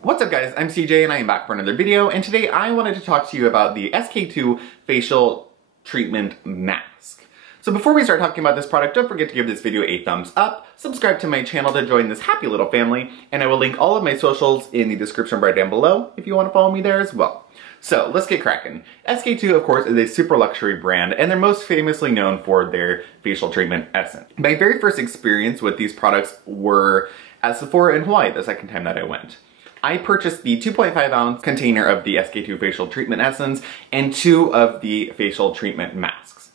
What's up guys, I'm CJ and I am back for another video, and today I wanted to talk to you about the SK2 Facial Treatment Mask. So before we start talking about this product, don't forget to give this video a thumbs up, subscribe to my channel to join this happy little family, and I will link all of my socials in the description right down below if you want to follow me there as well. So let's get cracking. SK2, of course, is a super luxury brand, and they're most famously known for their facial treatment essence. My very first experience with these products were at Sephora in Hawaii the second time that I went. I purchased the 2.5 ounce container of the SK2 Facial Treatment Essence and 2 of the facial treatment masks.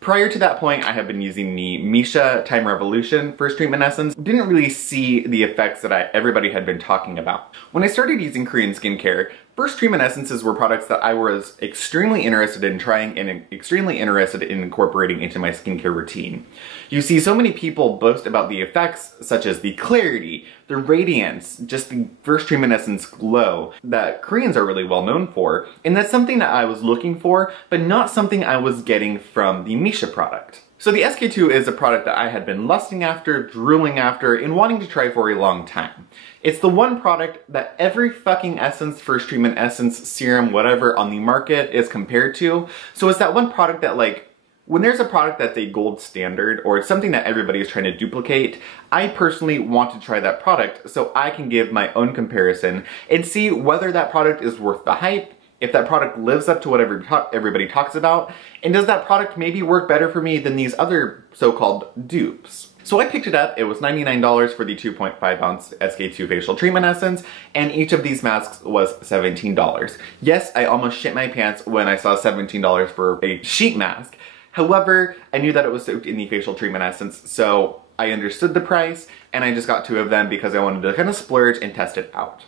Prior to that point, I have been using the Misha Time Revolution First Treatment Essence. Didn't really see the effects that everybody had been talking about. When I started using Korean skincare, First Treatment Essences were products that I was extremely interested in trying and extremely interested in incorporating into my skincare routine. You see so many people boast about the effects such as the clarity, the radiance, just the First Treatment Essence glow that Koreans are really well known for, and that's something that I was looking for, but not something I was getting from the Misha product. So the SK2 is a product that I had been lusting after, drooling after, and wanting to try for a long time. It's the one product that every fucking essence, First Treatment Essence, serum, whatever on the market is compared to. So it's that one product that, like, when there's a product that's a gold standard or it's something that everybody is trying to duplicate, I personally want to try that product so I can give my own comparison and see whether that product is worth the hype, if that product lives up to what everybody talks about, and does that product maybe work better for me than these other so-called dupes. So I picked it up. It was $99 for the 2.5 ounce SK2 Facial Treatment Essence, and each of these masks was $17. Yes, I almost shit my pants when I saw $17 for a sheet mask. However, I knew that it was soaked in the facial treatment essence, so I understood the price, and I just got 2 of them because I wanted to kind of splurge and test it out.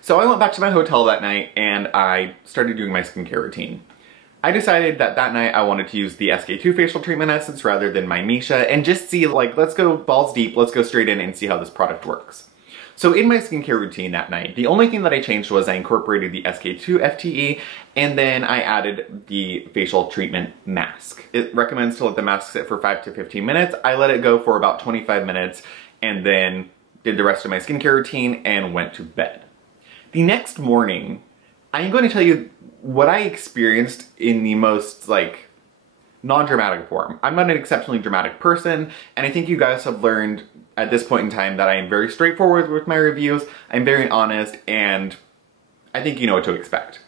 So I went back to my hotel that night and I started doing my skincare routine. I decided that night I wanted to use the SK2 Facial Treatment Essence rather than my Misha and just see, like, let's go balls deep, let's go straight in and see how this product works. So in my skincare routine that night, the only thing that I changed was I incorporated the SK2 FTE and then I added the facial treatment mask. It recommends to let the mask sit for 5 to 15 minutes. I let it go for about 25 minutes and then did the rest of my skincare routine and went to bed. The next morning, I'm going to tell you what I experienced in the most, like, non-dramatic form. I'm not an exceptionally dramatic person, and I think you guys have learned at this point in time that I am very straightforward with my reviews, I'm very honest, and I think you know what to expect.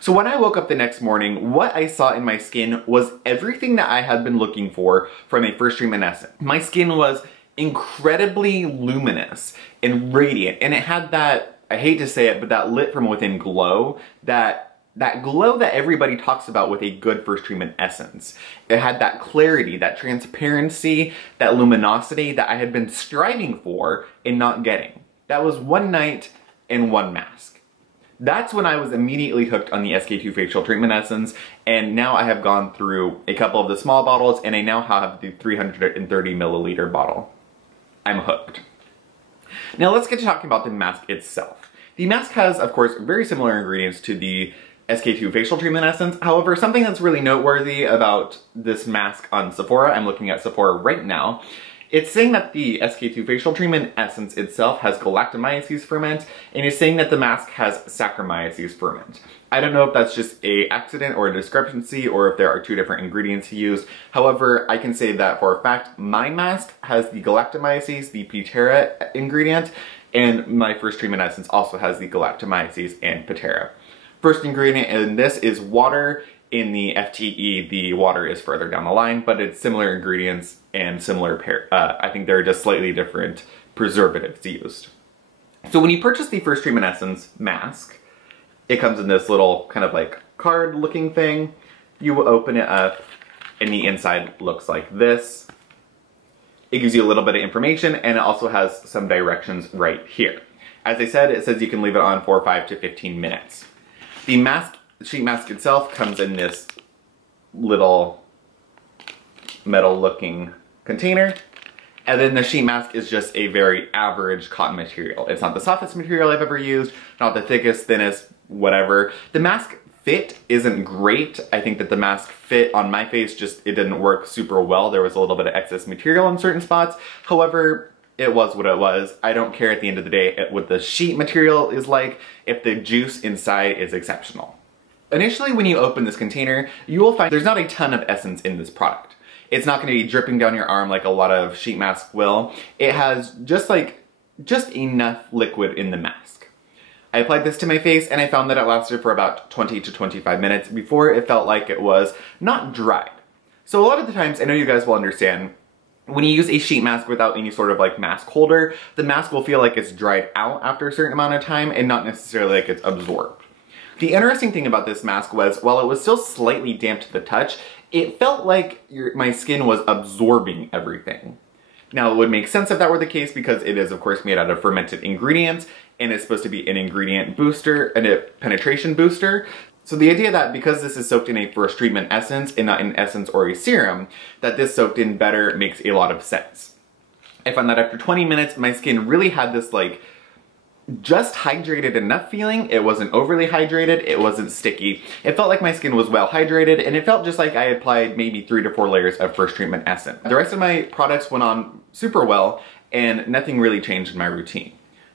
So when I woke up the next morning, what I saw in my skin was everything that I had been looking for from a First Treatment Essence. My skin was incredibly luminous and radiant, and it had that, I hate to say it, but that lit from within glow, that glow that everybody talks about with a good First Treatment Essence. It had that clarity, that transparency, that luminosity that I had been striving for and not getting. That was one night and one mask. That's when I was immediately hooked on the SK2 Facial Treatment Essence, and now I have gone through a couple of the small bottles and I now have the 330 milliliter bottle. I'm hooked. Now let's get to talking about the mask itself. The mask has, of course, very similar ingredients to the SK2 Facial Treatment Essence. However, something that's really noteworthy about this mask on Sephora, I'm looking at Sephora right now, it's saying that the SK2 Facial Treatment Essence itself has galactomyces ferment, and it's saying that the mask has Saccharomyces ferment. I don't know if that's just an accident or a discrepancy or if there are 2 different ingredients used. However, I can say that for a fact, my mask has the galactomyces, the Pitera ingredient, and my First Treatment Essence also has the galactomyces and Pitera. First ingredient in this is water. In the FTE, the water is further down the line, but it's similar ingredients and similar I think there are just slightly different preservatives used. So when you purchase the First Treatment Essence mask, it comes in this little kind of like card looking thing. You will open it up and the inside looks like this. It gives you a little bit of information and it also has some directions right here. As I said, it says you can leave it on for 5 to 15 minutes. The sheet mask itself comes in this little metal looking container, and then the sheet mask is just a very average cotton material. It's not the softest material I've ever used, not the thickest, thinnest, whatever. The mask fit isn't great. I think that the mask fit on my face, it didn't work super well. There was a little bit of excess material in certain spots. However, it was what it was. I don't care at the end of the day what the sheet material is like if the juice inside is exceptional. Initially, when you open this container, you will find there's not a ton of essence in this product. It's not going to be dripping down your arm like a lot of sheet masks will. It has just enough liquid in the mask. I applied this to my face and I found that it lasted for about 20 to 25 minutes before it felt like it was not dried. So a lot of the times, I know you guys will understand, when you use a sheet mask without any sort of like mask holder, the mask will feel like it's dried out after a certain amount of time and not necessarily like it's absorbed. The interesting thing about this mask was, while it was still slightly damp to the touch, it felt like my skin was absorbing everything. Now, it would make sense if that were the case because it is, of course, made out of fermented ingredients and it's supposed to be an ingredient booster and a penetration booster. So the idea that because this is soaked in a first treatment essence and not an essence or a serum, that this soaked in better makes a lot of sense. I found that after 20 minutes, my skin really had this like just hydrated enough feeling. It wasn't overly hydrated, it wasn't sticky. It felt like my skin was well hydrated and it felt just like I applied maybe 3 to 4 layers of first treatment essence. The rest of my products went on super well and nothing really changed in my routine.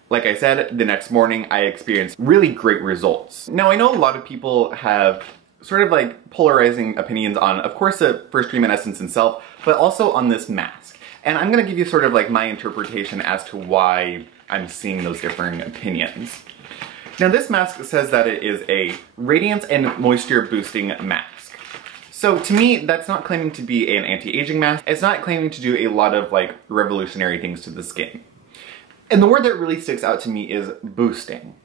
Like I said, the next morning I experienced really great results. Now I know a lot of people have sort of like polarizing opinions on, of course, the first treatment essence itself, but also on this mask. And I'm gonna give you sort of like my interpretation as to why I'm seeing those differing opinions. Now this mask says that it is a radiance and moisture boosting mask. So to me, that's not claiming to be an anti-aging mask. It's not claiming to do a lot of like revolutionary things to the skin. And the word that really sticks out to me is boosting.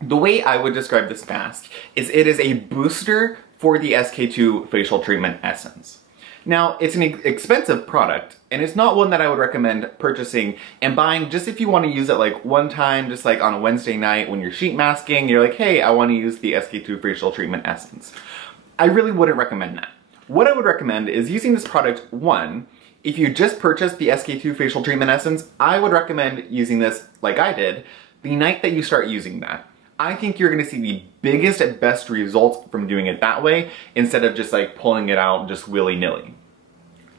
The way I would describe this mask is it is a booster for the SK2 facial treatment essence. Now, it's an expensive product, and it's not one that I would recommend purchasing and buying just if you want to use it like one time, just like on a Wednesday night when you're sheet masking, you're like, hey, I want to use the SK2 facial treatment essence. I really wouldn't recommend that. What I would recommend is using this product, one, if you just purchased the SK2 facial treatment essence, I would recommend using this like I did the night that you start using that. I think you're gonna see the biggest and best results from doing it that way instead of just like pulling it out just willy-nilly.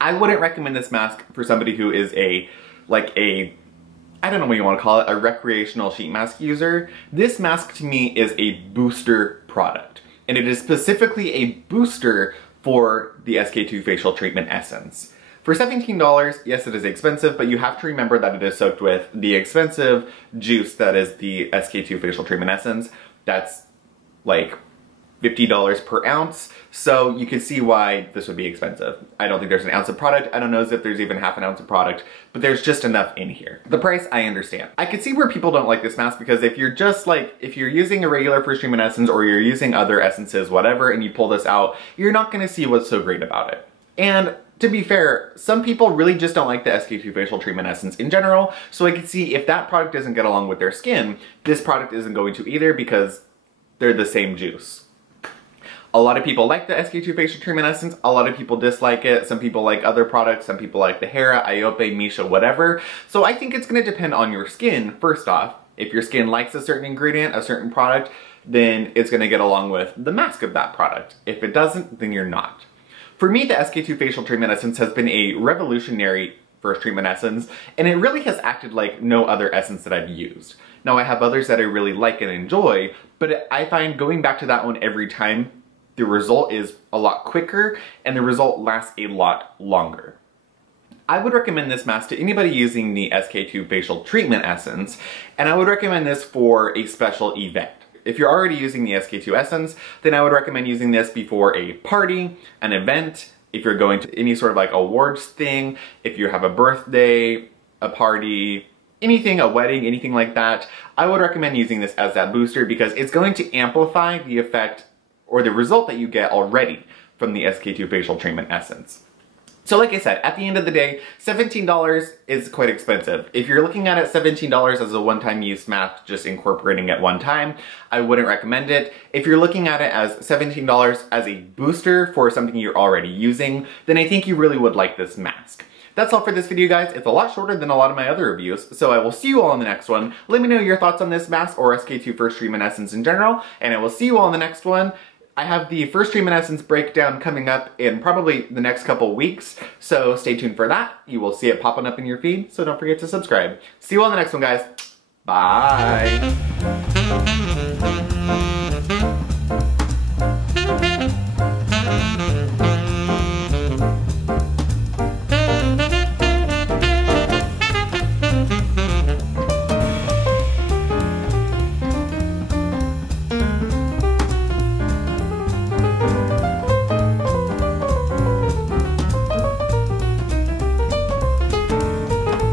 I wouldn't recommend this mask for somebody who is I don't know what you want to call it, a recreational sheet mask user. This mask to me is a booster product, and it is specifically a booster for the SK2 facial treatment essence. For $17, yes, it is expensive, but you have to remember that it is soaked with the expensive juice that is the SK2 facial treatment essence. That's like $50 per ounce, so you can see why this would be expensive. I don't think there's an ounce of product. I don't know if there's even half an ounce of product, but there's just enough in here. The price, I understand. I could see where people don't like this mask because if you're using a regular first treatment essence or you're using other essences, whatever, and you pull this out, you're not gonna see what's so great about it. And to be fair, some people really just don't like the SK2 facial treatment essence in general, so I could see if that product doesn't get along with their skin, this product isn't going to either because they're the same juice. A lot of people like the SK2 facial treatment essence, a lot of people dislike it, some people like other products, some people like the Hera, Iope, Misha, whatever. So I think it's gonna depend on your skin, first off. If your skin likes a certain ingredient, a certain product, then it's gonna get along with the mask of that product. If it doesn't, then you're not. For me, the SK2 facial treatment essence has been a revolutionary first treatment essence, and it really has acted like no other essence that I've used. Now, I have others that I really like and enjoy, but I find going back to that one every time, the result is a lot quicker, and the result lasts a lot longer. I would recommend this mask to anybody using the SK2 facial treatment essence, and I would recommend this for a special event. If you're already using the SK2 essence, then I would recommend using this before a party, an event, if you're going to any sort of like awards thing, if you have a birthday, a party, anything, a wedding, anything like that, I would recommend using this as that booster because it's going to amplify the effect or the result that you get already from the SK2 facial treatment essence. So like I said, at the end of the day, $17 is quite expensive. If you're looking at it $17 as a one-time use mask, just incorporating it one time, I wouldn't recommend it. If you're looking at it as $17 as a booster for something you're already using, then I think you really would like this mask. That's all for this video, guys. It's a lot shorter than a lot of my other reviews, so I will see you all in the next one. Let me know your thoughts on this mask or SK2 First Treatment Essence in general, and I will see you all in the next one. I have the first treatment essence breakdown coming up in probably the next couple weeks, so stay tuned for that. You will see it popping up in your feed, so don't forget to subscribe. See you on the next one, guys. Bye.